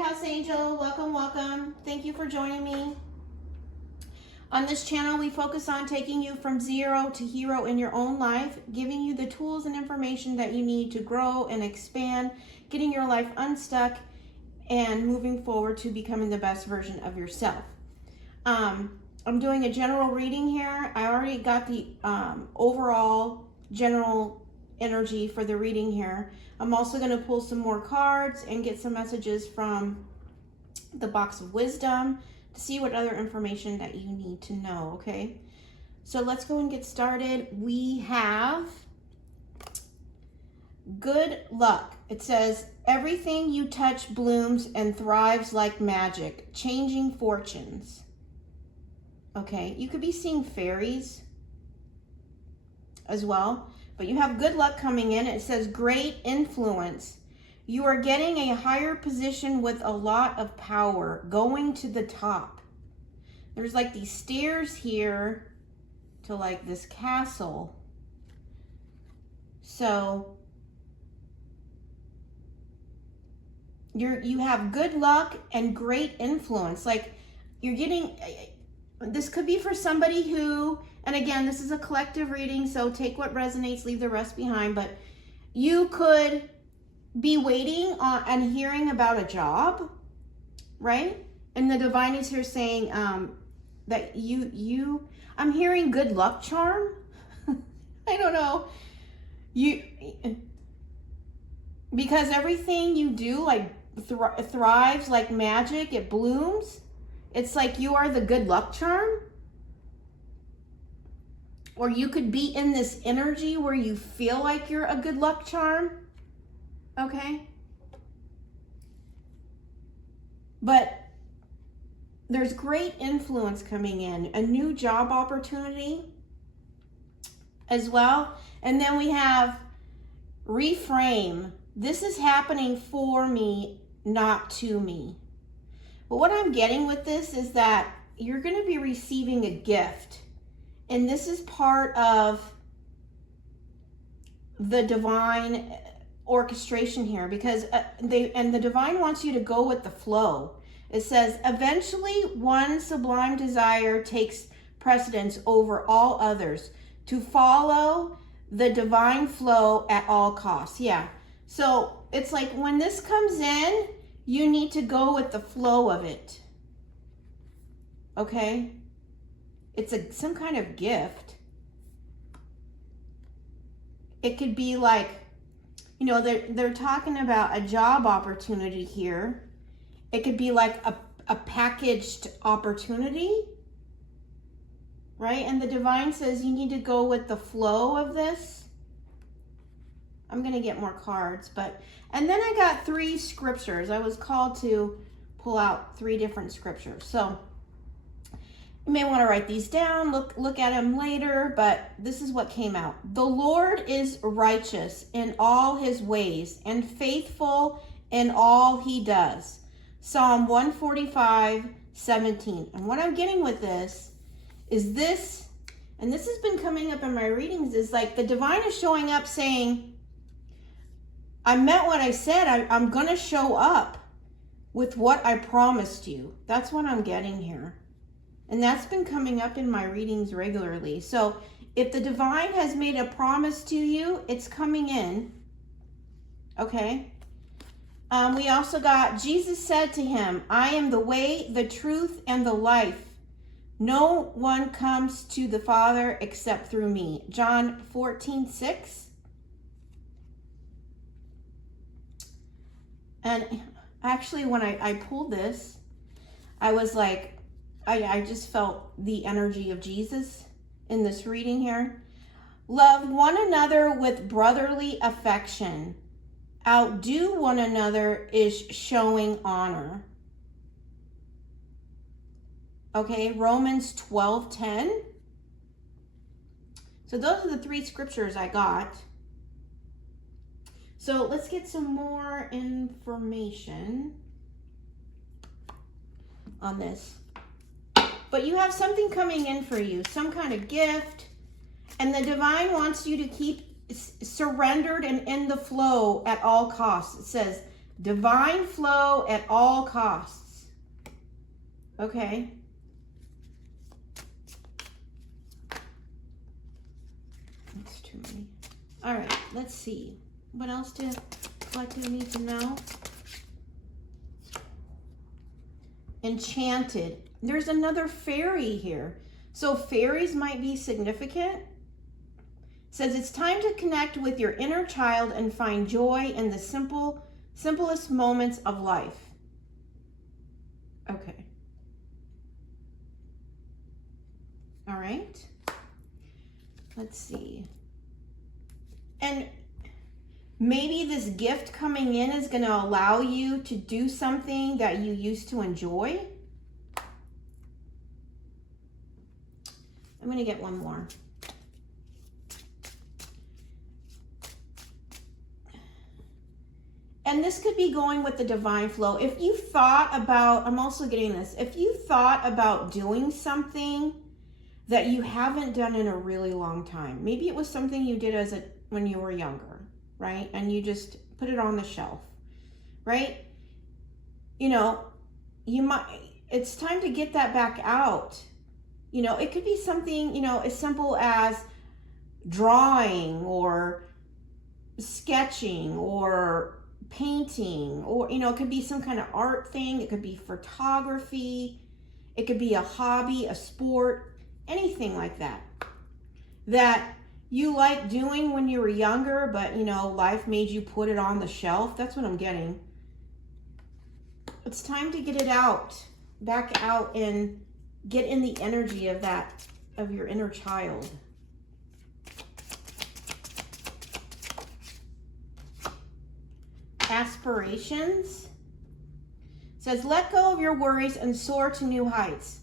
Lighthouse Angel. Welcome, welcome. Thank you for joining me. On this channel, we focus on taking you from zero to hero in your own life, giving you the tools and information that you need to grow and expand, getting your life unstuck, and moving forward to becoming the best version of yourself. I'm doing a general reading here. I already got the overall general energy for the reading here. I'm also going to pull some more cards and get some messages from the box of wisdom to see what other information that you need to know, okay? So let's go and get started. We have good luck. It says, everything you touch blooms and thrives like magic, changing fortunes. Okay, you could be seeing fairies as well, but you have good luck coming in. It says great influence. You are getting a higher position with a lot of power, going to the top. There's like these stairs here to like this castle. So you have good luck and great influence. Like you're getting, this could be for somebody who, and again, this is a collective reading, so take what resonates, leave the rest behind, but you could be waiting on and hearing about a job, right? And the divine is here saying that I'm hearing good luck charm. I don't know. Because everything you do like thrives like magic, it blooms. It's like you are the good luck charm. Or you could be in this energy where you feel like you're a good luck charm. Okay? But there's great influence coming in. A new job opportunity as well. And then we have reframe. This is happening for me, not to me. But what I'm getting with this is that you're going to be receiving a gift. And this is part of the divine orchestration here, because the divine wants you to go with the flow. It says, eventually one sublime desire takes precedence over all others, to follow the divine flow at all costs. Yeah. So it's like when this comes in, you need to go with the flow of it. Okay? It's some kind of gift. It could be like, you know, they're talking about a job opportunity here. It could be like a packaged opportunity, right? And the divine says you need to go with the flow of this. I'm going to get more cards, and then I got 3 scriptures. I was called to pull out 3 different scriptures. So you may want to write these down, look at them later, but this is what came out. The Lord is righteous in all his ways and faithful in all he does. Psalm 145:17. And what I'm getting with this is this, and this has been coming up in my readings, is like the divine is showing up saying, I meant what I said. I'm going to show up with what I promised you. That's what I'm getting here. And that's been coming up in my readings regularly. So if the divine has made a promise to you, it's coming in. Okay? We also got, Jesus said to him, I am the way, the truth, and the life. No one comes to the Father except through me. John 14:6. And actually, when I pulled this, I was like, I just felt the energy of Jesus in this reading here. Love one another with brotherly affection. Outdo one another is showing honor. Okay, Romans 12:10. So those are the 3 scriptures I got. So let's get some more information on this. But you have something coming in for you, some kind of gift, and the divine wants you to keep surrendered and in the flow at all costs. It says, Divine flow at all costs. Okay. That's too many. All right, let's see. What else do collective need to know? Enchanted. There's another fairy here. So fairies might be significant. It says it's time to connect with your inner child and find joy in the simplest moments of life. Okay. All right. Let's see. And maybe this gift coming in is going to allow you to do something that you used to enjoy. I'm going to get one more. And this could be going with the divine flow. If you thought about, I'm also getting this, if you thought about doing something that you haven't done in a really long time, maybe it was something you did when you were younger, right? And you just put it on the shelf, right? You know, it's time to get that back out. You know, it could be something, you know, as simple as drawing or sketching or painting, or, you know, it could be some kind of art thing. It could be photography. It could be a hobby, a sport, anything like that, that you like doing when you were younger, but, you know, life made you put it on the shelf. That's what I'm getting. It's time to get it out, back out, and get in the energy of that, of your inner child. Aspirations. It says, let go of your worries and soar to new heights,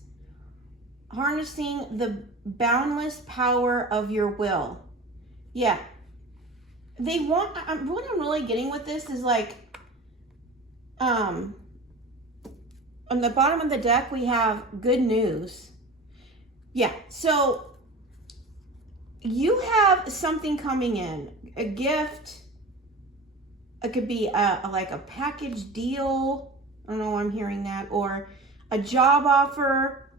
harnessing the boundless power of your will. Yeah. They want, what I'm really getting with this is like, on the bottom of the deck, we have good news. Yeah. So you have something coming in, a gift. It could be like a package deal. I don't know why I'm hearing that. Or a job offer,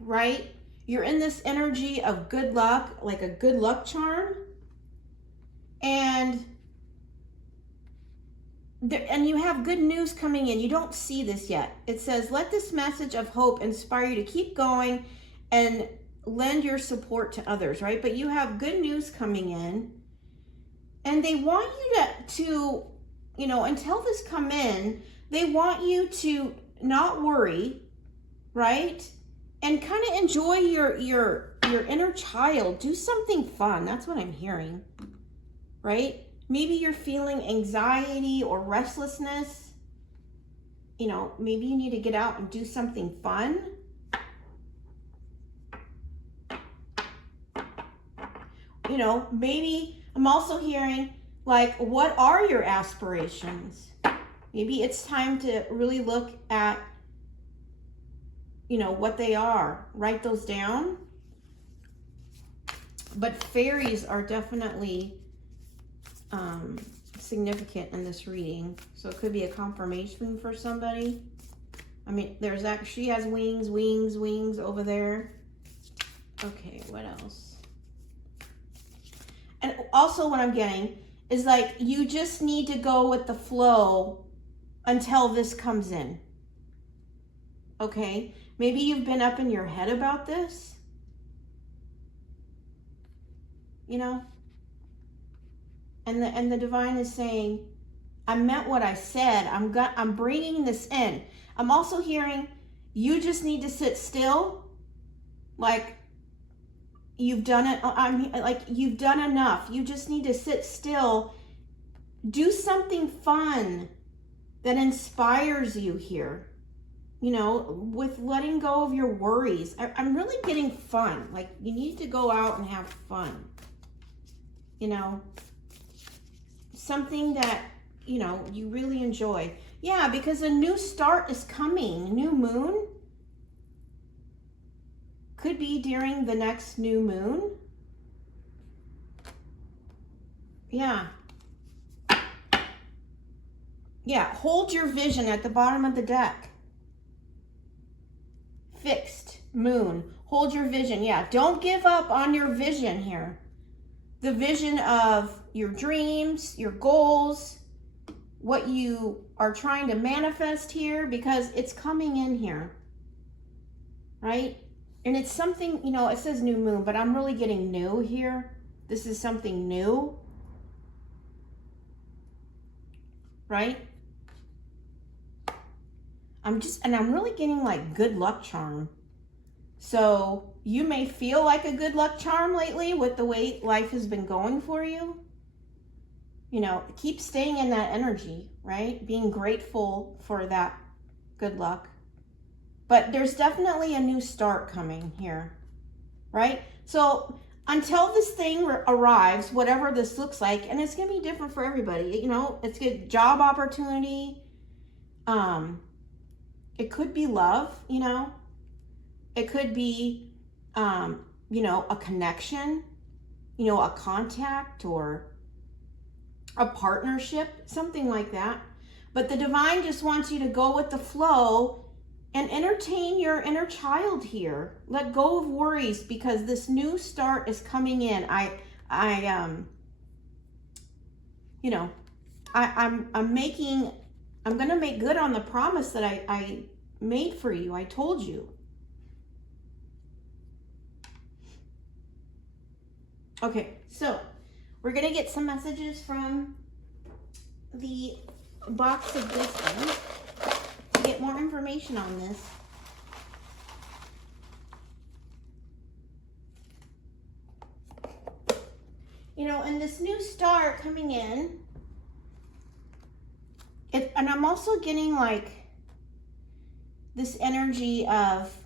right? You're in this energy of good luck, like a good luck charm. And you have good news coming in. You don't see this yet. It says, let this message of hope inspire you to keep going and lend your support to others, right? But you have good news coming in. And they want you to, you know, until this come in, they want you to not worry, right? And kind of enjoy your inner child. Do something fun. That's what I'm hearing, right? Maybe you're feeling anxiety or restlessness. You know, maybe you need to get out and do something fun. You know, maybe I'm also hearing, like, what are your aspirations? Maybe it's time to really look at, you know, what they are. Write those down. But fairies are definitely significant in this reading. So it could be a confirmation for somebody. I mean, there's actually, she has wings over there. Okay, what else? And also what I'm getting is like, you just need to go with the flow until this comes in. Okay? Maybe you've been up in your head about this. You know? And the divine is saying, I meant what I said. I'm bringing this in. I'm also hearing, you just need to sit still. Like, you've done it. Like, you've done enough. You just need to sit still. Do something fun that inspires you here. You know, with letting go of your worries. I'm really getting fun. Like, you need to go out and have fun. You know, something that, you know, you really enjoy. Yeah, because a new start is coming. New moon. Could be during the next new moon. Yeah. Yeah, hold your vision at the bottom of the deck. Fixed moon. Hold your vision. Yeah, don't give up on your vision here. The vision of your dreams, your goals, what you are trying to manifest here, because it's coming in here, right? And it's something, you know, it says new moon, but I'm really getting new here. This is something new, right? I'm really getting like good luck charm. So you may feel like a good luck charm lately with the way life has been going for you. You know, keep staying in that energy, right? Being grateful for that good luck. But there's definitely a new start coming here, right? So until this thing arrives, whatever this looks like, and it's going to be different for everybody, you know, it's a good job opportunity. It could be love, you know, it could be, you know, a connection, you know, a contact or a partnership, something like that. But the divine just wants you to go with the flow and entertain your inner child here. Let go of worries, because this new start is coming in. You know, I'm going to make good on the promise that I made for you. I told you. Okay, so we're going to get some messages from the box of wisdom to get more information on this. You know, and this new star coming in, and I'm also getting like this energy of,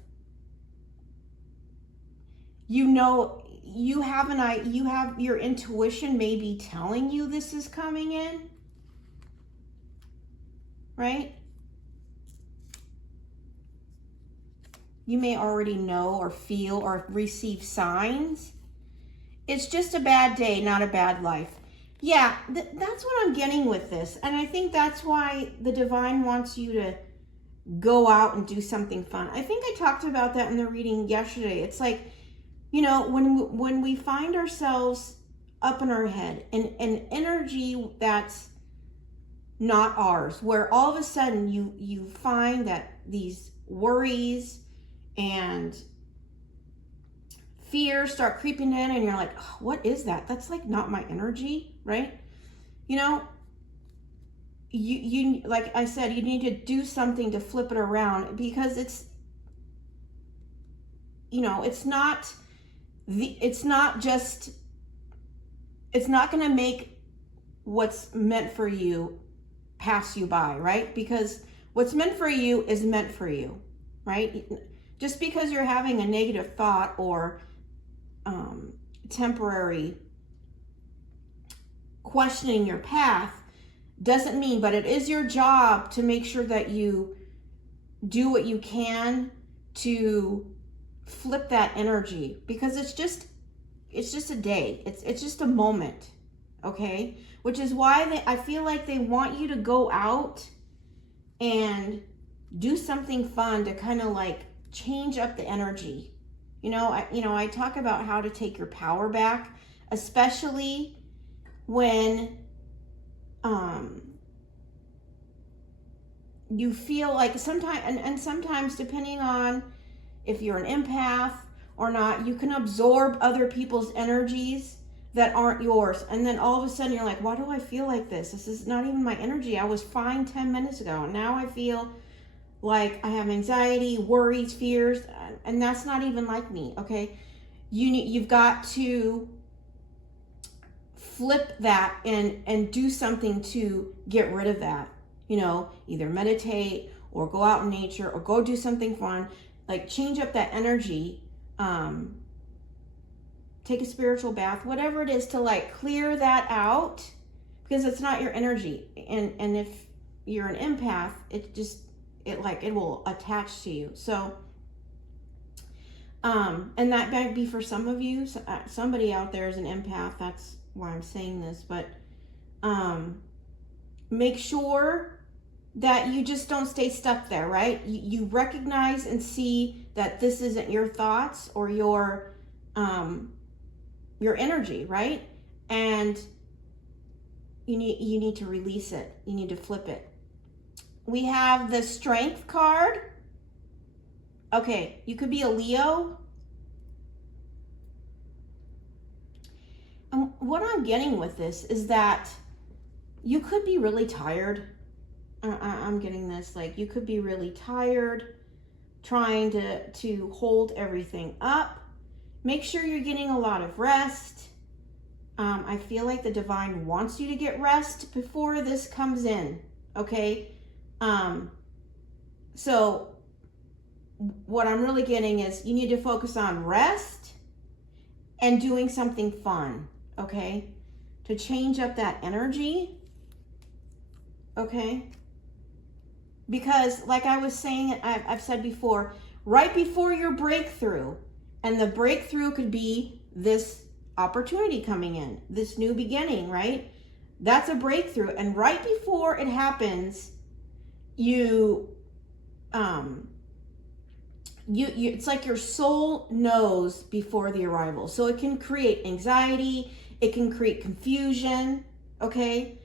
you know, you have your intuition maybe telling you this is coming in, right? You may already know or feel or receive signs. It's just a bad day, not a bad life. Yeah, that's what I'm getting with this. And I think that's why the divine wants you to go out and do something fun. I think I talked about that in the reading yesterday. It's like, you know, when we find ourselves up in our head in an energy that's not ours, where all of a sudden you find that these worries and fear start creeping in, and you're like, oh, what is that? That's like not my energy, right? You know, you like I said, you need to do something to flip it around, because it's, you know, it's not going to make what's meant for you pass you by, right? Because what's meant for you is meant for you, right? Just because you're having a negative thought or temporary questioning your path doesn't mean, but it is your job to make sure that you do what you can to flip that energy, because it's just a day. It's just a moment, okay? Which is why I feel like they want you to go out and do something fun to kind of like change up the energy. You know, I talk about how to take your power back, especially when you feel like sometimes, and sometimes depending on if you're an empath or not, you can absorb other people's energies that aren't yours. And then all of a sudden you're like, why do I feel like this? This is not even my energy. I was fine 10 minutes ago. And now I feel like I have anxiety, worries, fears, and that's not even like me, okay? You've got to flip that and do something to get rid of that. You know, either meditate or go out in nature or go do something fun. Like change up that energy, take a spiritual bath, whatever it is, to like clear that out, because it's not your energy. And if you're an empath, it will attach to you. So, and that might be for some of you. Somebody out there is an empath. That's why I'm saying this. But make sure that you just don't stay stuck there, right? You recognize and see that this isn't your thoughts or your energy, right? And you need to release it. You need to flip it. We have the Strength card. Okay, you could be a Leo. And what I'm getting with this is that you could be really tired. I'm getting this, like you could be really tired trying to hold everything up. Make sure you're getting a lot of rest. I feel like the divine wants you to get rest before this comes in, okay? So what I'm really getting is you need to focus on rest and doing something fun, okay? To change up that energy, okay? Because like I was saying, I've said before, right before your breakthrough, and the breakthrough could be this opportunity coming in, this new beginning, right? That's a breakthrough. And right before it happens, it's like your soul knows before the arrival. So it can create anxiety, it can create confusion, okay?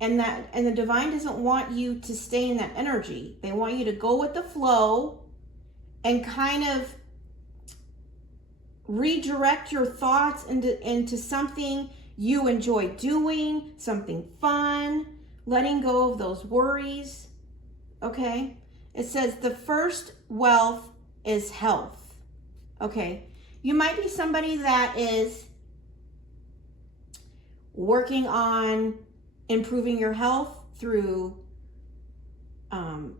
And the divine doesn't want you to stay in that energy. They want you to go with the flow and kind of redirect your thoughts into something you enjoy doing, something fun, letting go of those worries, okay? It says the first wealth is health, okay? You might be somebody that is working on improving your health through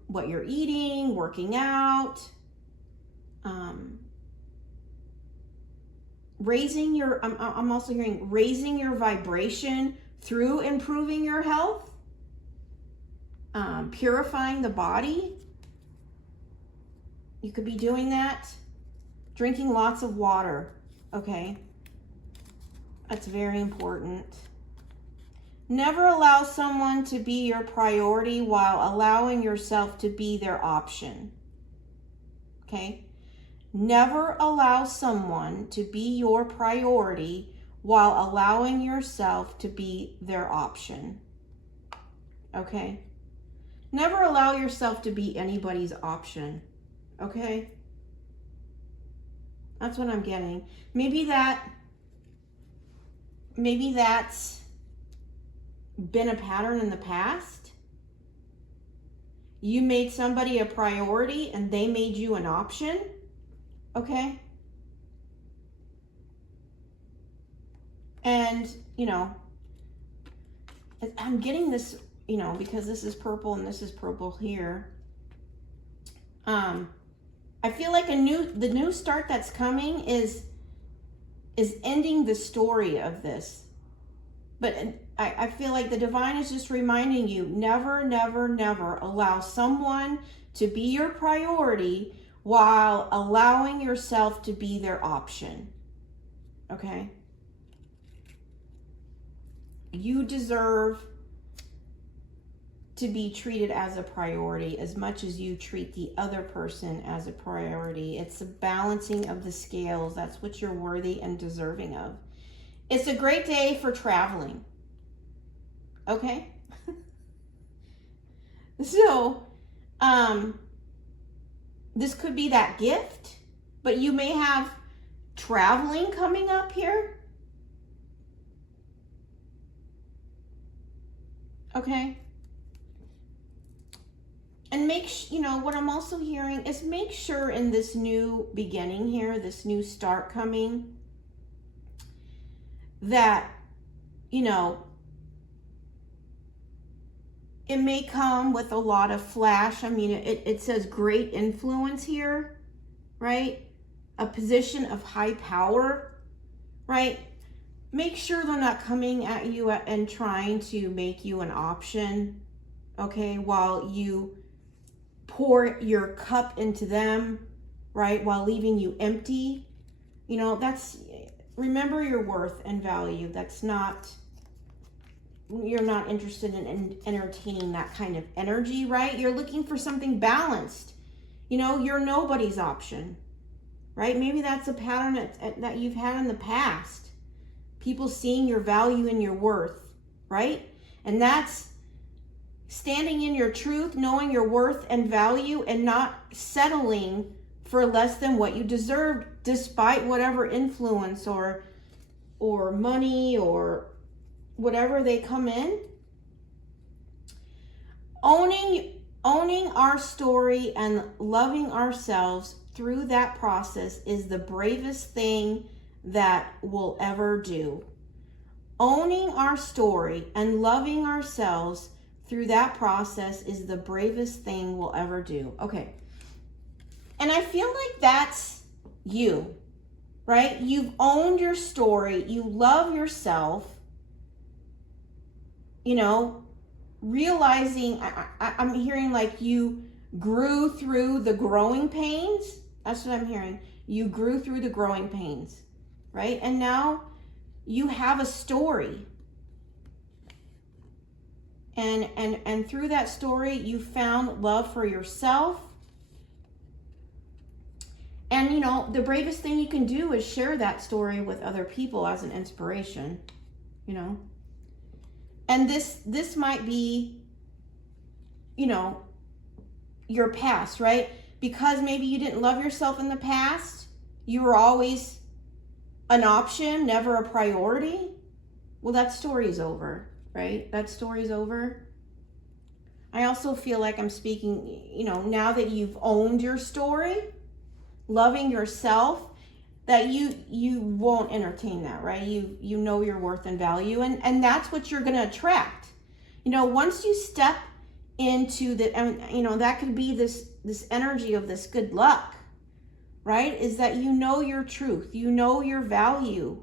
what you're eating, working out, raising your, I'm also hearing raising your vibration through improving your health, purifying the body. You could be doing that. Drinking lots of water, okay? That's very important. Never allow someone to be your priority while allowing yourself to be their option, okay? Never allow someone to be your priority while allowing yourself to be their option, okay? Never allow yourself to be anybody's option, okay? That's what I'm getting. Maybe that's been a pattern in the past. You made somebody a priority and they made you an option, okay? And, you know, I'm getting this, you know, because this is purple and this is purple here. I feel like the new start that's coming is ending the story of this. But I feel like the divine is just reminding you, never, never, never allow someone to be your priority while allowing yourself to be their option, okay? You deserve to be treated as a priority as much as you treat the other person as a priority. It's a balancing of the scales. That's what you're worthy and deserving of. It's a great day for traveling, okay? So, this could be that gift, but you may have traveling coming up here, okay? And you know, what I'm also hearing is make sure in this new beginning here, this new start coming, that, you know, it may come with a lot of flash. I mean, it says great influence here, right? A position of high power, right? Make sure they're not coming at you and trying to make you an option, okay, while you pour your cup into them, right, while leaving you empty. You know, remember your worth and value. That's not you're not interested in entertaining that kind of energy, right? You're looking for something balanced. You know, you're nobody's option, right? Maybe that's a pattern that you've had in the past. People seeing your value and your worth, right? And that's standing in your truth, knowing your worth and value, and not settling for less than what you deserved, despite whatever influence or money or whatever they come in. Owning our story and loving ourselves through that process is the bravest thing that we'll ever do. Owning our story and loving ourselves through that process is the bravest thing we'll ever do. Okay. And I feel like that's you, right? You've owned your story. You love yourself. You know, realizing, I'm hearing like you grew through the growing pains. That's what I'm hearing. You grew through the growing pains, right? And now you have a story. And through that story, you found love for yourself. And, you know, the bravest thing you can do is share that story with other people as an inspiration, you know. And this might be, you know, your past, right? Because maybe you didn't love yourself in the past. You were always an option, never a priority. Well, that story is over, right? That story is over. I also feel like I'm speaking, you know, now that you've owned your story, loving yourself, that you won't entertain that, right? You know your worth and value, and that's what you're going to attract. You know, once you step into the, and you know, that could be this energy of this good luck, right? Is that you know your truth, you know your value.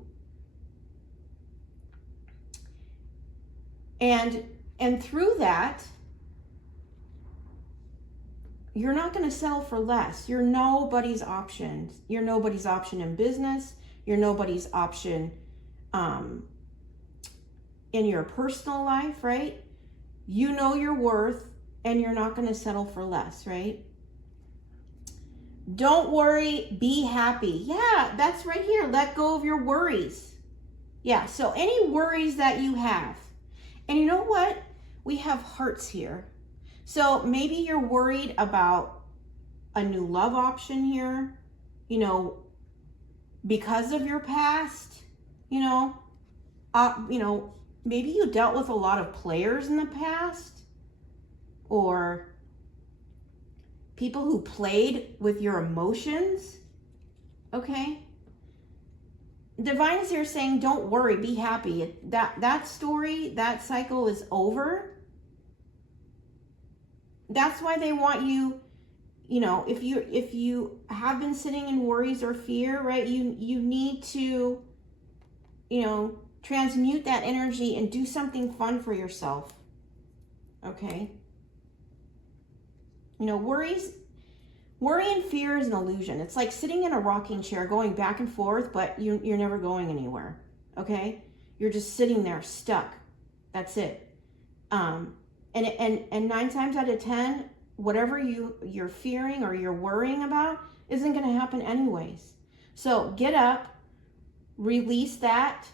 And through that, you're not going to settle for less. You're nobody's option. You're nobody's option in business. You're nobody's option in your personal life, right? You know your worth, and you're not going to settle for less, right? Don't worry, be happy. Yeah, that's right here. Let go of your worries. Yeah, so any worries that you have. And you know what? We have hearts here. So maybe you're worried about a new love option here, you know, because of your past, you know, maybe you dealt with a lot of players in the past, or people who played with your emotions. Okay. Divine is here saying, don't worry, be happy. That story, that cycle is over. That's why they want you, you know, if you have been sitting in worries or fear, right, you need to, you know, transmute that energy and do something fun for yourself. Okay? You know, worry and fear is an illusion. It's like sitting in a rocking chair going back and forth, but you're never going anywhere. Okay? You're just sitting there stuck. That's it. And 9 times out of 10, whatever you're fearing or you're worrying about isn't going to happen anyways. So get up, release that,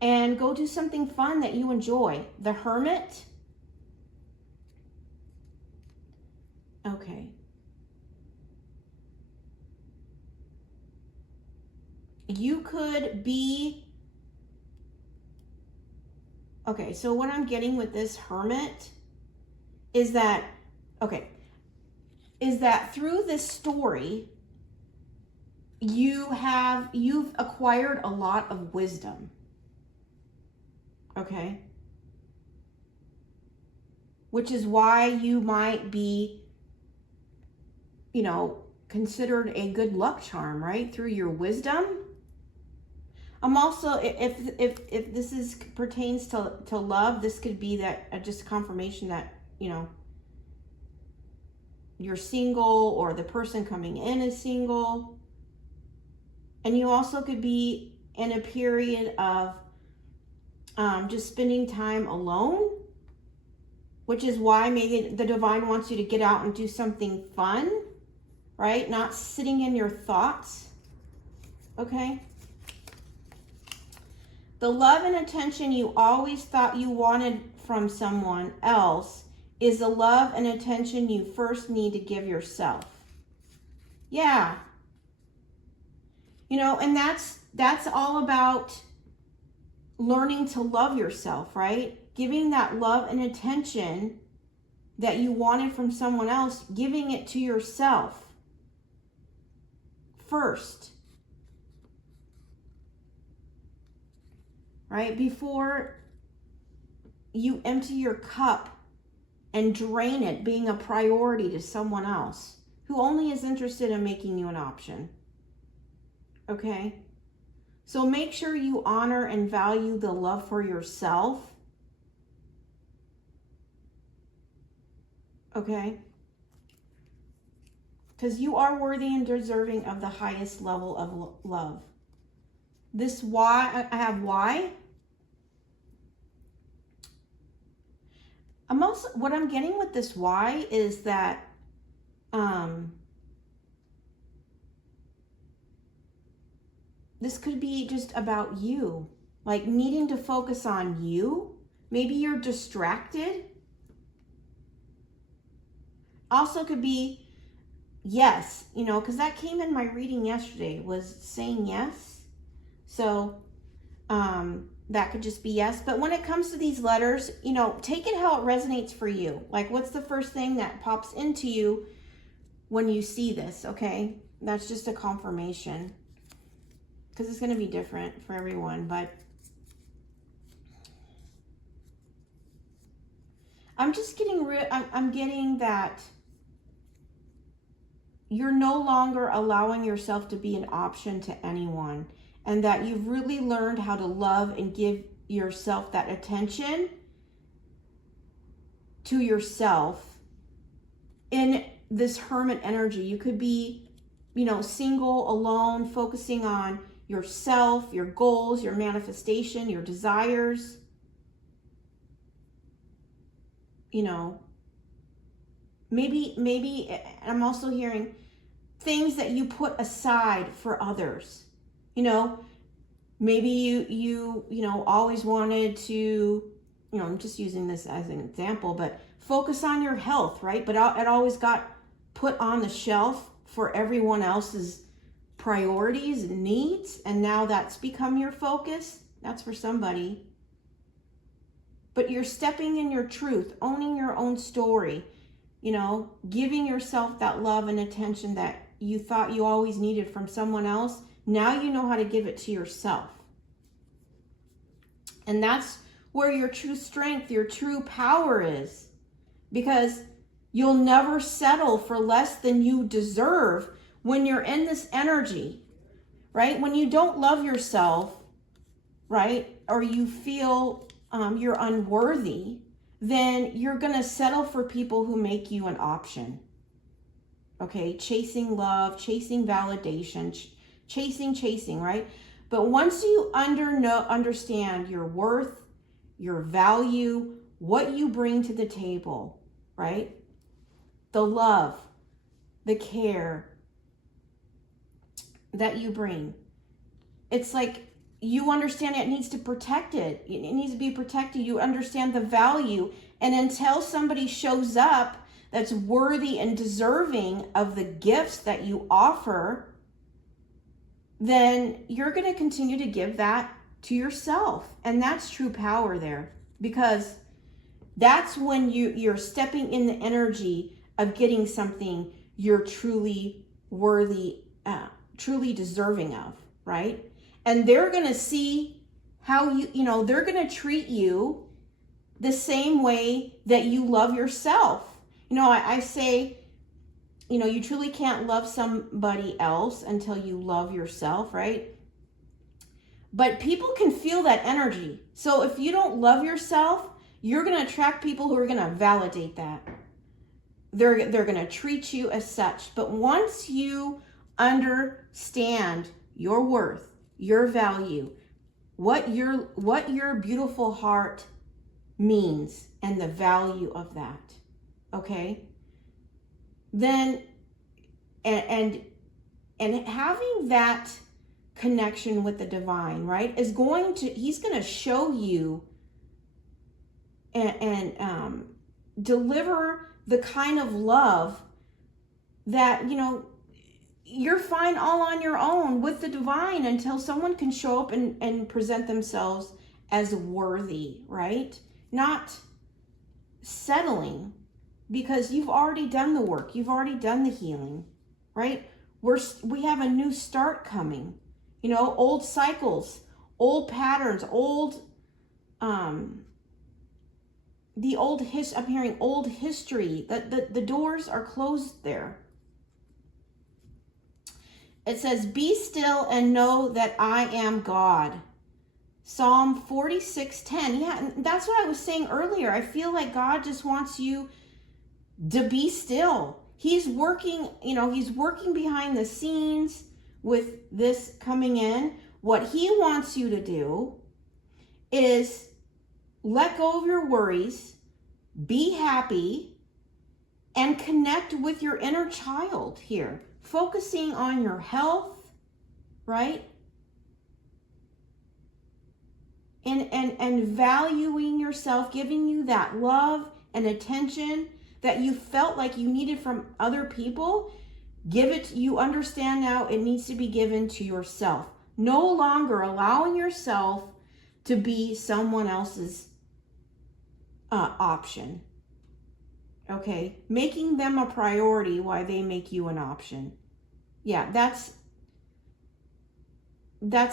and go do something fun that you enjoy. The Hermit. Okay. You could be... Okay, so what I'm getting with this Hermit is that through this story, you've acquired a lot of wisdom. Okay? Which is why you might be, you know, considered a good luck charm, right? Through your wisdom. I'm also, if this pertains to love, this could be that just confirmation that, you know, you're single, or the person coming in is single. And you also could be in a period of just spending time alone, which is why maybe the divine wants you to get out and do something fun, right? Not sitting in your thoughts, okay? The love and attention you always thought you wanted from someone else is the love and attention you first need to give yourself. Yeah. You know, and that's all about learning to love yourself, right? Giving that love and attention that you wanted from someone else, giving it to yourself first. Right? Before you empty your cup and drain it, being a priority to someone else who only is interested in making you an option. Okay? So make sure you honor and value the love for yourself. Okay? Because you are worthy and deserving of the highest level of love. This why, I have why. What I'm getting with this why is that this could be just about you, like needing to focus on you. Maybe you're distracted. Also could be yes, you know, because that came in my reading yesterday, was saying yes. So that could just be yes. But when it comes to these letters, you know, take it how it resonates for you. Like, what's the first thing that pops into you when you see this, okay? That's just a confirmation, because it's going to be different for everyone. But I'm just getting I'm getting that you're no longer allowing yourself to be an option to anyone, and that you've really learned how to love and give yourself that attention to yourself in this hermit energy. You could be, you know, single, alone, focusing on yourself, your goals, your manifestation, your desires. You know, maybe I'm also hearing things that you put aside for others. You know, maybe you know, always wanted to, you know, I'm just using this as an example, but focus on your health, right? But it always got put on the shelf for everyone else's priorities and needs, and now that's become your focus. That's for somebody. But you're stepping in your truth, owning your own story, you know, giving yourself that love and attention that you thought you always needed from someone else. Now you know how to give it to yourself. And that's where your true strength, your true power is. Because you'll never settle for less than you deserve when you're in this energy, right? When you don't love yourself, right? Or you feel you're unworthy, then you're going to settle for people who make you an option. Okay? Chasing love, chasing validation, chasing, right? But once you understand your worth, your value, what you bring to the table, right? The love, the care that you bring. It's like you understand it needs to protect it. It needs to be protected. You understand the value. And until somebody shows up that's worthy and deserving of the gifts that you offer, then you're going to continue to give that to yourself. And that's true power there, because that's when you're stepping in the energy of getting something you're truly worthy, truly deserving of, right? And they're going to see how you know, they're going to treat you the same way that you love yourself. You know, I say, you know, you truly can't love somebody else until you love yourself, right? But people can feel that energy. So if you don't love yourself, you're going to attract people who are going to validate that. They're going to treat you as such. But once you understand your worth, your value, what your beautiful heart means and the value of that. Okay? Then and having that connection with the divine, right, he's going to show you and deliver the kind of love that, you're fine all on your own with the divine until someone can show up and present themselves as worthy, right? Not settling, because you've already done the work. You've already done the healing, right? We have a new start coming. Old cycles, old patterns, I'm hearing old history. The doors are closed there. It says, be still and know that I am God. Psalm 46:10. Yeah, and that's what I was saying earlier. I feel like God just wants you to be still. He's working, he's working behind the scenes with this coming in. What he wants you to do is let go of your worries, be happy, and connect with your inner child here. Focusing on your health, right? And valuing yourself, giving you that love and attention that you felt like you needed from other people. You understand now it needs to be given to yourself. No longer allowing yourself to be someone else's option. Okay, making them a priority while they make you an option. Yeah, that's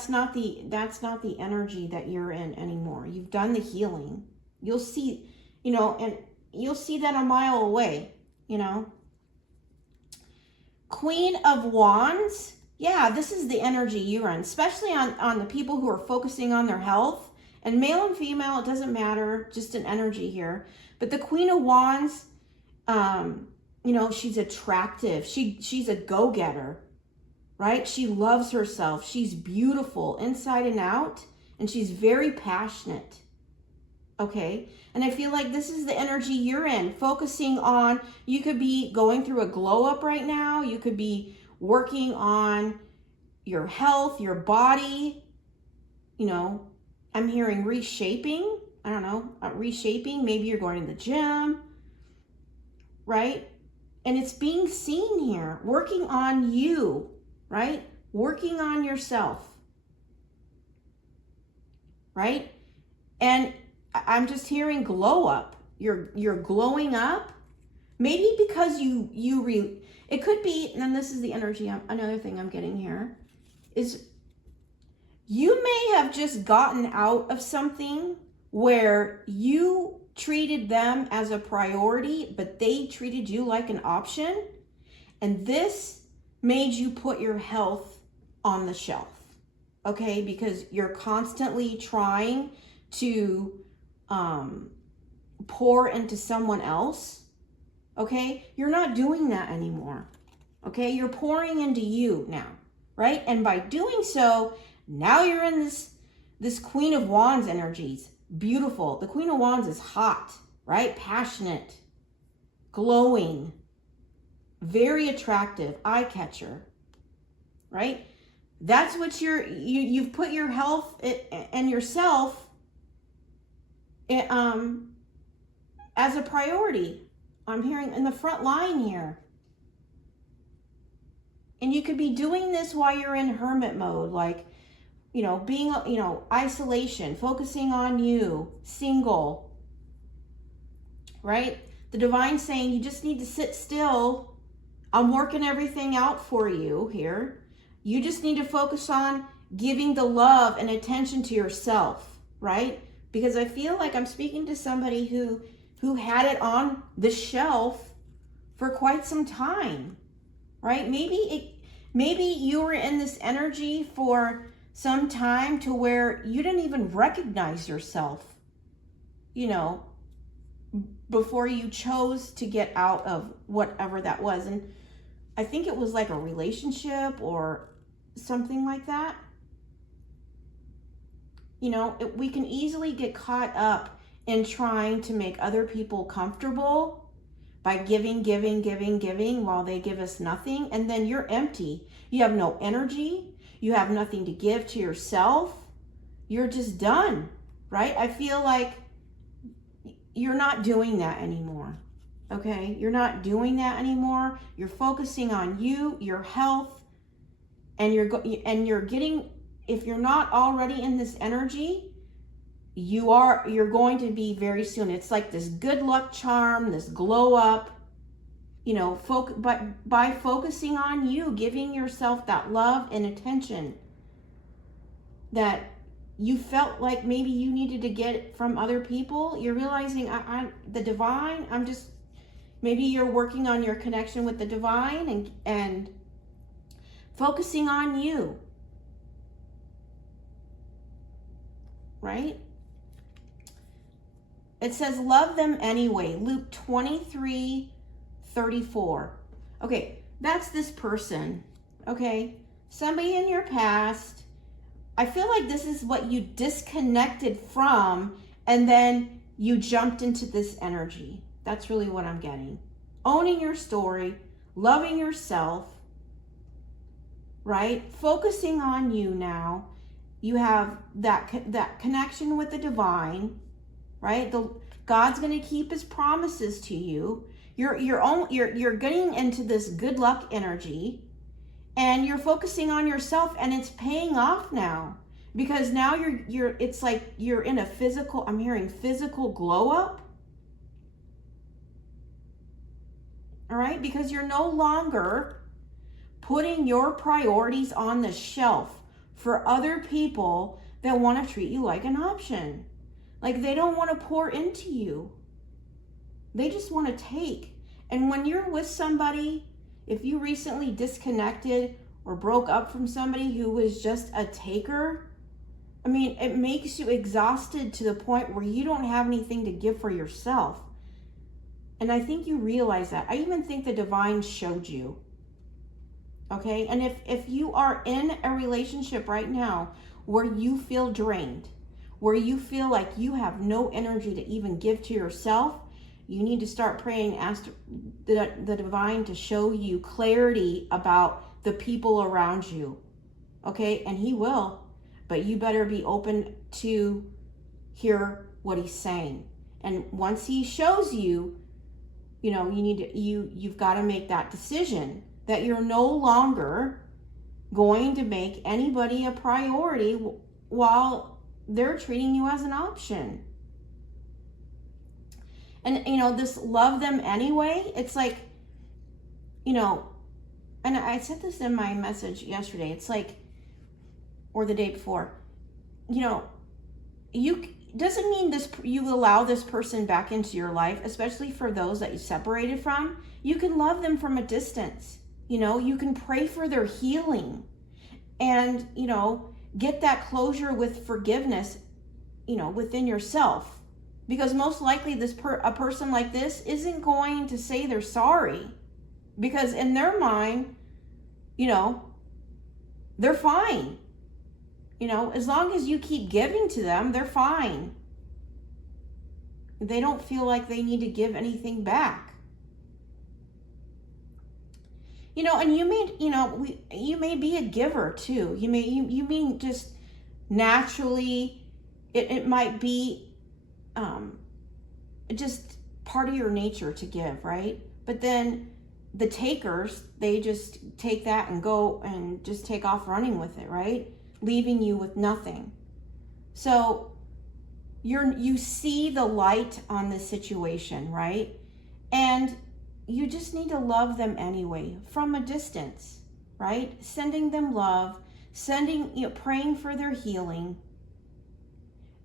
not the energy that you're in anymore. You've done the healing. You'll see, and you'll see that a mile away, Queen of Wands. Yeah, this is the energy you're in, especially on the people who are focusing on their health. And male and female, it doesn't matter, just an energy here. But the Queen of Wands, she's attractive. She's a go-getter, right? She loves herself. She's beautiful inside and out, and she's very passionate. Okay? And I feel like this is the energy you're in, focusing on, you could be going through a glow up right now. You could be working on your health, your body. I'm hearing reshaping. I don't know, reshaping. Maybe you're going to the gym, right? And it's being seen here, working on you, right? Working on yourself, right? And I'm just hearing glow up. You're glowing up. Maybe because it could be, and this is the energy, another thing I'm getting here, is you may have just gotten out of something where you treated them as a priority, but they treated you like an option. And this made you put your health on the shelf, okay? Because you're constantly trying to pour into someone else, okay? You're not doing that anymore, okay? You're pouring into you now, right? And by doing so, now you're in this Queen of Wands energies. Beautiful. The Queen of Wands is hot, right? Passionate, glowing, very attractive, eye catcher, right? That's what you've put your health and yourself as a priority. I'm hearing in the front line here. And you could be doing this while you're in hermit mode, like, being, isolation, focusing on you, single, right? The divine saying you just need to sit still. I'm working everything out for you here. You just need to focus on giving the love and attention to yourself, right? Because I feel like I'm speaking to somebody who had it on the shelf for quite some time, right? Maybe you were in this energy for some time to where you didn't even recognize yourself, before you chose to get out of whatever that was. And I think it was like a relationship or something like that. we can easily get caught up in trying to make other people comfortable by giving while they give us nothing. And then you're empty. You have no energy. You have nothing to give to yourself. You're just done, right? I feel like you're not doing that anymore. Okay? You're not doing that anymore. You're focusing on you, your health, and you're getting, if you're not already in this energy, you're going to be very soon. It's like this good luck charm, this glow up, but by focusing on you, giving yourself that love and attention that you felt like maybe you needed to get from other people, you're realizing I'm the divine. Maybe you're working on your connection with the divine and focusing on you, right? It says, love them anyway. Luke 23:34. Okay, that's this person, okay? Somebody in your past. I feel like this is what you disconnected from, and then you jumped into this energy. That's really what I'm getting. Owning your story, loving yourself, right? Focusing on you now. You have that connection with the divine, right? God's going to keep his promises to you. You're getting into this good luck energy, and you're focusing on yourself, and it's paying off now, because now it's like you're in a physical, I'm hearing physical glow up. All right? Because you're no longer putting your priorities on the shelf for other people that want to treat you like an option. Like, they don't want to pour into you. They just want to take. And when you're with somebody, if you recently disconnected or broke up from somebody who was just a taker, I mean, it makes you exhausted to the point where you don't have anything to give for yourself. And I think you realize that. I even think the divine showed you. Okay? And if you are in a relationship right now where you feel drained, where you feel like you have no energy to even give to yourself, you need to start praying, ask the divine to show you clarity about the people around you. Okay? And he will. But you better be open to hear what he's saying. And once he shows you, you've got to make that decision that you're no longer going to make anybody a priority while they're treating you as an option. And, this love them anyway, it's like, and I said this in my message yesterday, it's like, or the day before, doesn't mean you allow this person back into your life, especially for those that you separated from. You can love them from a distance. You can pray for their healing and, get that closure with forgiveness, within yourself. Because most likely a person like this isn't going to say they're sorry, because in their mind, they're fine. As long as you keep giving to them, they're fine. They don't feel like they need to give anything back. And you may be a giver too. You mean just naturally, it might be just part of your nature to give, right? But then the takers, they just take that and go and just take off running with it, right? Leaving you with nothing. So you see the light on this situation, right? And you just need to love them anyway, from a distance, right? Sending them love, praying for their healing,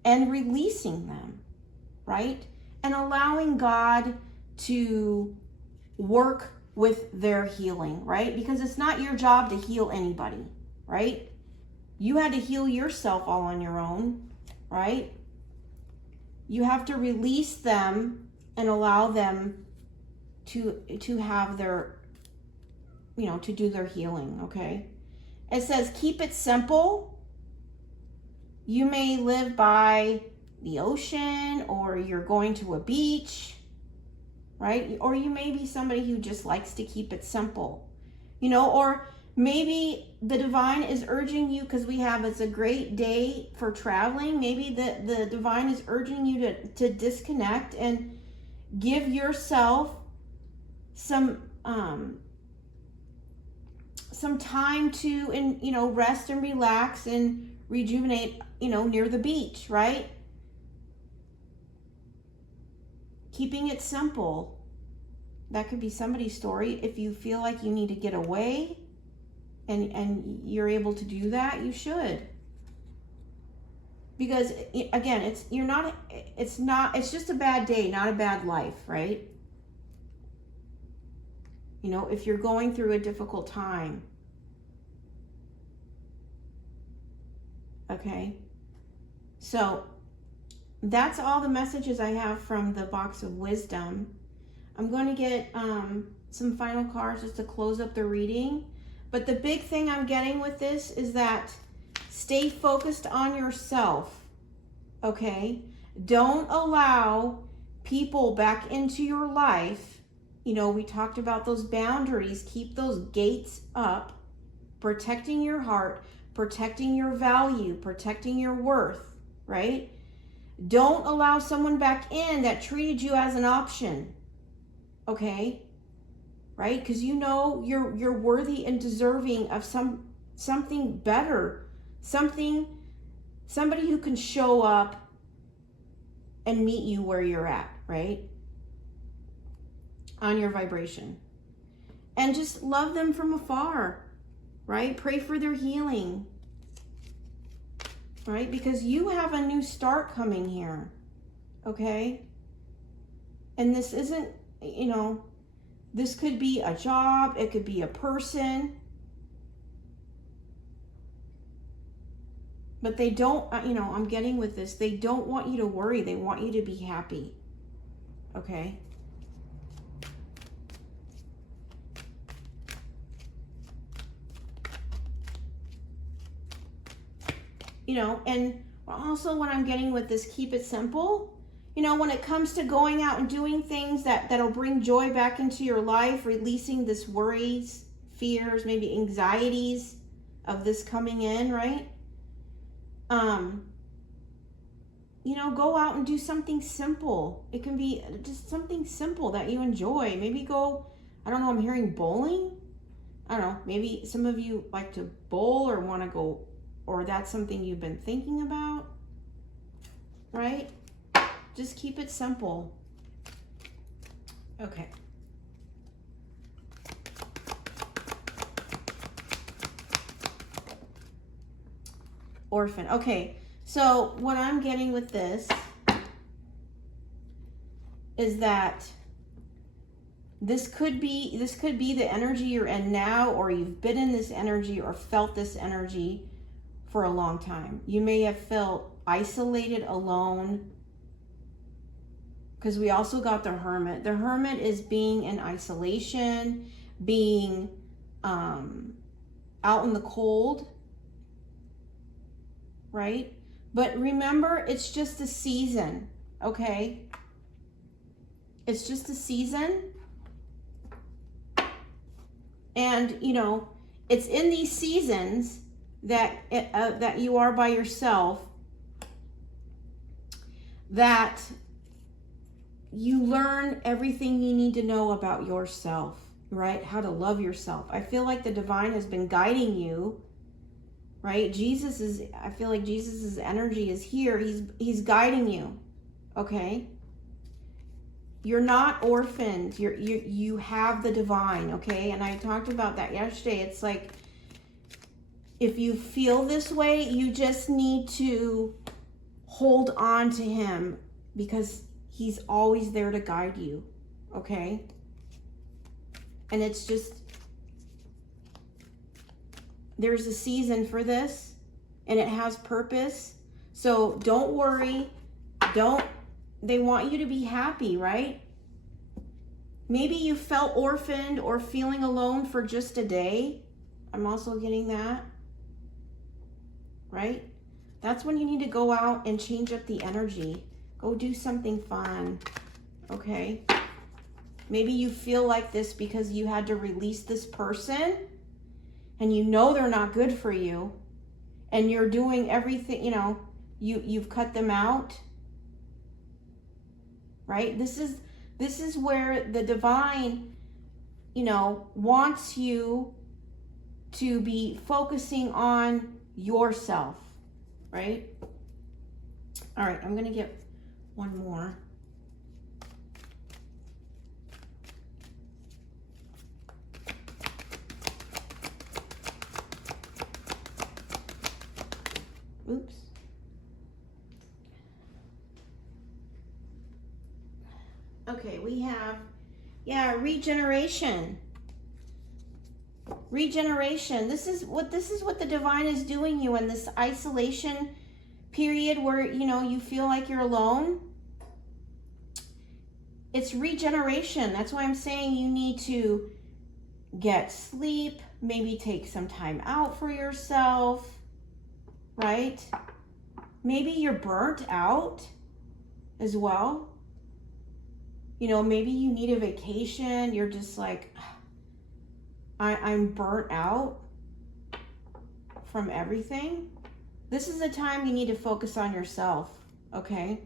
and releasing them, right? And allowing God to work with their healing, right? Because it's not your job to heal anybody, right? You had to heal yourself all on your own, right? You have to release them and allow them to have their, to do their healing, okay? It says, keep it simple. You may live by the ocean, or you're going to a beach, right? Or you may be somebody who just likes to keep it simple, you know, or maybe the divine is urging you, because it's a great day for traveling. Maybe the divine is urging you to disconnect and give yourself some time to, and you know, rest and relax and rejuvenate, you know, near the beach, right? Keeping it simple. That could be somebody's story. If you feel like you need to get away and you're able to do that, you should. Because again, it's just a bad day, not a bad life, right? You know, if you're going through a difficult time. Okay. So that's all the messages I have from the box of wisdom. I'm going to get some final cards just to close up the reading. But the big thing I'm getting with this is that stay focused on yourself, okay? Don't allow people back into your life. You know, we talked about those boundaries. Keep those gates up, protecting your heart, protecting your value, protecting your worth, right? Don't allow someone back in that treated you as an option, okay? Right? Because you know you're worthy and deserving of something better, somebody who can show up and meet you where you're at, right? On your vibration. And just love them from afar, right? Pray for their healing, right? Because you have a new start coming here, okay? And this isn't, you know, this could be a job, it could be a person. But they don't, you know, I'm getting with this, they don't want you to worry, they want you to be happy, okay? You know, and also what I'm getting with this, keep it simple. You know, when it comes to going out and doing things that'll bring joy back into your life, releasing this worries, fears, maybe anxieties of this coming in, right? You know, go out and do something simple. It can be just something simple that you enjoy. Maybe go, I don't know, I'm hearing bowling. I don't know, maybe some of you like to bowl or want to go, or that's something you've been thinking about, right? Just keep it simple. Okay. Orphan. Okay. So what I'm getting with this is that this could be the energy you're in now, or you've been in this energy or felt this energy for a long time. You may have felt isolated, alone, because we also got the Hermit. The Hermit is being in isolation, being out in the cold, right? But remember, it's just a season, okay? It's just a season. And, you know, it's in these seasons that you are by yourself that you learn everything you need to know about yourself, right? How to love yourself. I feel like the divine has been guiding you, right? I feel like Jesus's energy is here. He's guiding you, okay? You're not orphaned. You have the divine, okay? And I talked about that yesterday. It's like, if you feel this way, you just need to hold on to him, because he's always there to guide you, okay? And it's just, there's a season for this, and it has purpose. So don't worry. They want you to be happy, right? Maybe you felt orphaned or feeling alone for just a day. I'm also getting that, right? That's when you need to go out and change up the energy. Go do something fun, okay? Maybe you feel like this because you had to release this person and you know they're not good for you and you're doing everything, you know, you've cut them out, right? This is where the divine, you know, wants you to be focusing on yourself, right? All right, I'm going to get one more. Oops. Okay, we have, yeah, regeneration. Regeneration. This is what the divine is doing you in this isolation period where, you know, you feel like you're alone. It's regeneration. That's why I'm saying you need to get sleep, maybe take some time out for yourself, right? Maybe you're burnt out as well. You know, maybe you need a vacation. You're just like, I'm burnt out from everything. This is the time you need to focus on yourself, okay?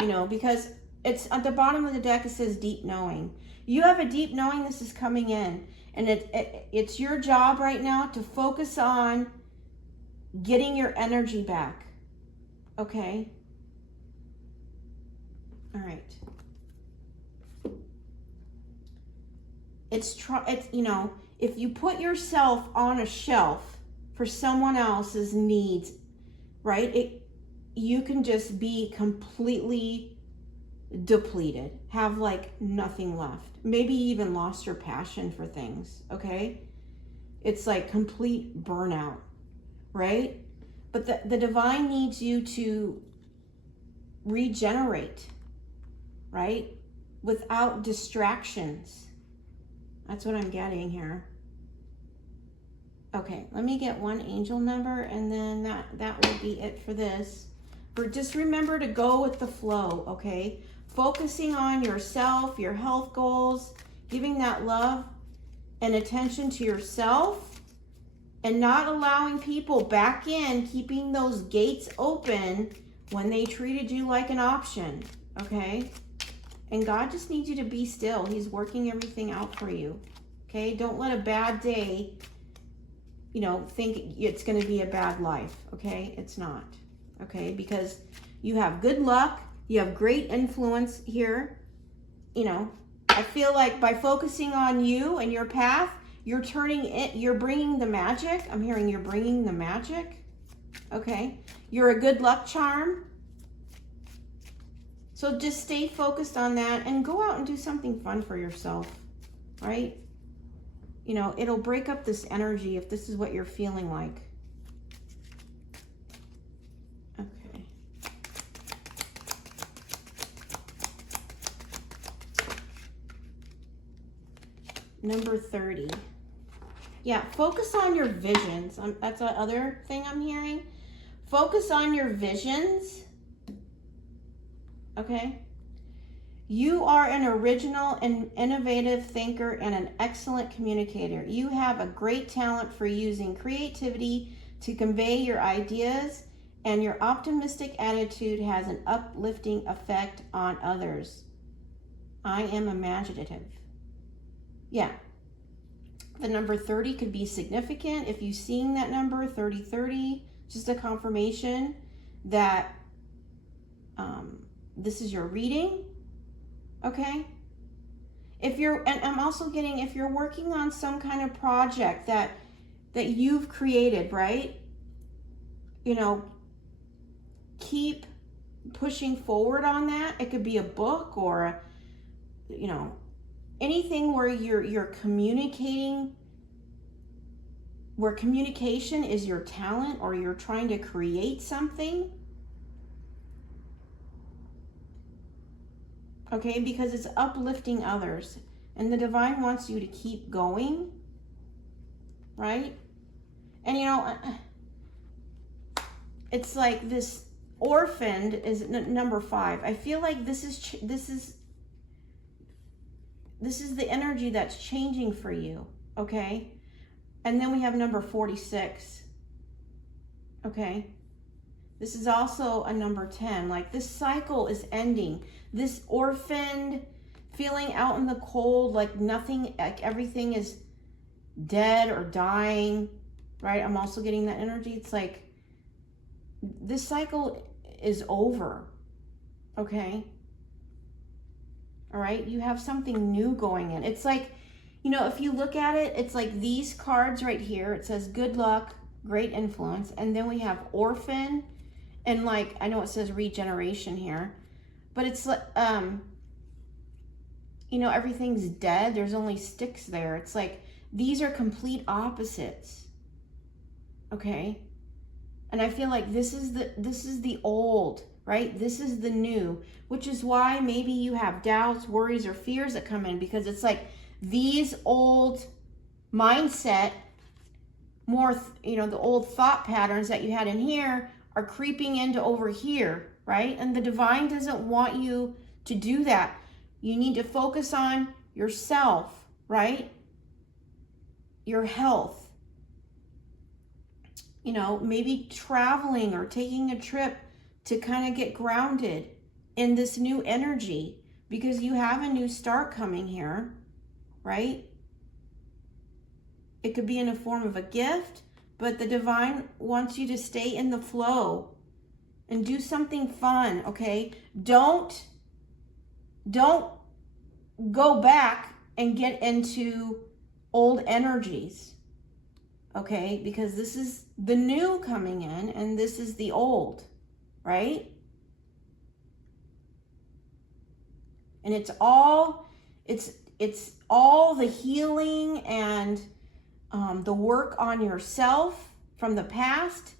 You know, because it's at the bottom of the deck, it says deep knowing. You have a deep knowing this is coming in, and it's your job right now to focus on getting your energy back, okay? All right. It's you know, if you put yourself on a shelf for someone else's needs, right? You can just be completely depleted, have like nothing left. Maybe even lost your passion for things, okay? It's like complete burnout, right? But the divine needs you to regenerate, right? Without distractions. That's what I'm getting here. Okay, let me get one angel number and then that will be it for this. But just remember to go with the flow, okay? Focusing on yourself, your health goals, giving that love and attention to yourself and not allowing people back in, keeping those gates open when they treated you like an option, okay? And God just needs you to be still. He's working everything out for you. Okay? Don't let a bad day, you know, think it's going to be a bad life. Okay? It's not. Okay? Because you have good luck. You have great influence here. You know, I feel like by focusing on you and your path, you're bringing the magic. I'm hearing you're bringing the magic. Okay? You're a good luck charm. So just stay focused on that and go out and do something fun for yourself, right? You know, it'll break up this energy if this is what you're feeling like. Okay. Number 30. Yeah, focus on your visions. That's the other thing I'm hearing. Focus on your visions. Okay? You are an original and innovative thinker and an excellent communicator. You have a great talent for using creativity to convey your ideas, and your optimistic attitude has an uplifting effect on others. I am imaginative. Yeah. The number 30 could be significant. If you're seeing that number, 3030, just a confirmation that this is your reading, okay? And I'm also getting, if you're working on some kind of project that you've created, right? You know, keep pushing forward on that. It could be a book or, you know, anything where you're communicating, where communication is your talent or you're trying to create something. Okay, because it's uplifting others. And the divine wants you to keep going, right? And it's like this orphaned is number 5. I feel like this is the energy that's changing for you, okay? And then we have number 46, okay? This is also a number 10. Like, this cycle is ending. This orphaned, feeling out in the cold, like nothing, like everything is dead or dying, right? I'm also getting that energy. It's like this cycle is over, okay? All right, you have something new going in. It's like, if you look at it, it's like these cards right here. It says good luck, great influence, and then we have orphan, and like, I know it says regeneration here, but it's like, everything's dead. There's only sticks there. It's like, these are complete opposites, okay? And I feel like this is the old, right? This is the new, which is why maybe you have doubts, worries, or fears that come in, because it's like these old mindset, more, the old thought patterns that you had in here are creeping into over here, right? And the divine doesn't want you to do that. You need to focus on yourself, right? Your health. Maybe traveling or taking a trip to kind of get grounded in this new energy, because you have a new start coming here, right? It could be in a form of a gift, but the divine wants you to stay in the flow and do something fun, okay? Don't go back and get into old energies, okay? Because this is the new coming in and this is the old, right? And it's all the healing and the work on yourself from the past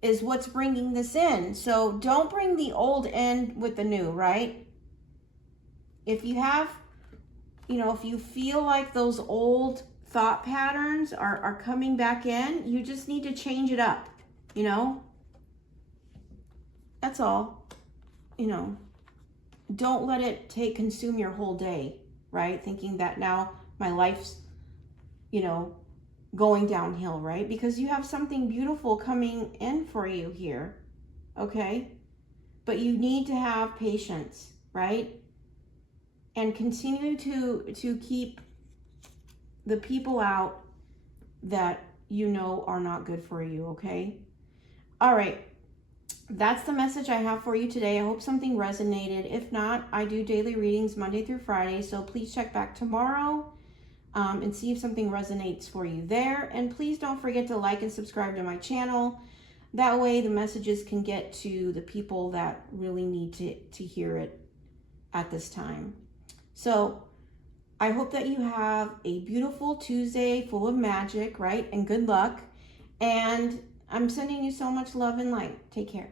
is what's bringing this in. So don't bring the old in with the new, right? If you have, if you feel like those old thought patterns are coming back in, you just need to change it up, That's all, Don't let it consume your whole day, right? Thinking that now my life's, going downhill, right? Because you have something beautiful coming in for you here, okay? But you need to have patience, right? And continue to keep the people out that are not good for you, okay? All right. That's the message I have for you today. I hope something resonated. If not, I do daily readings Monday through Friday, so please check back tomorrow and see if something resonates for you there. And please don't forget to like and subscribe to my channel. That way the messages can get to the people that really need to hear it at this time. So I hope that you have a beautiful Tuesday full of magic, right? And good luck. And I'm sending you so much love and light. Take care.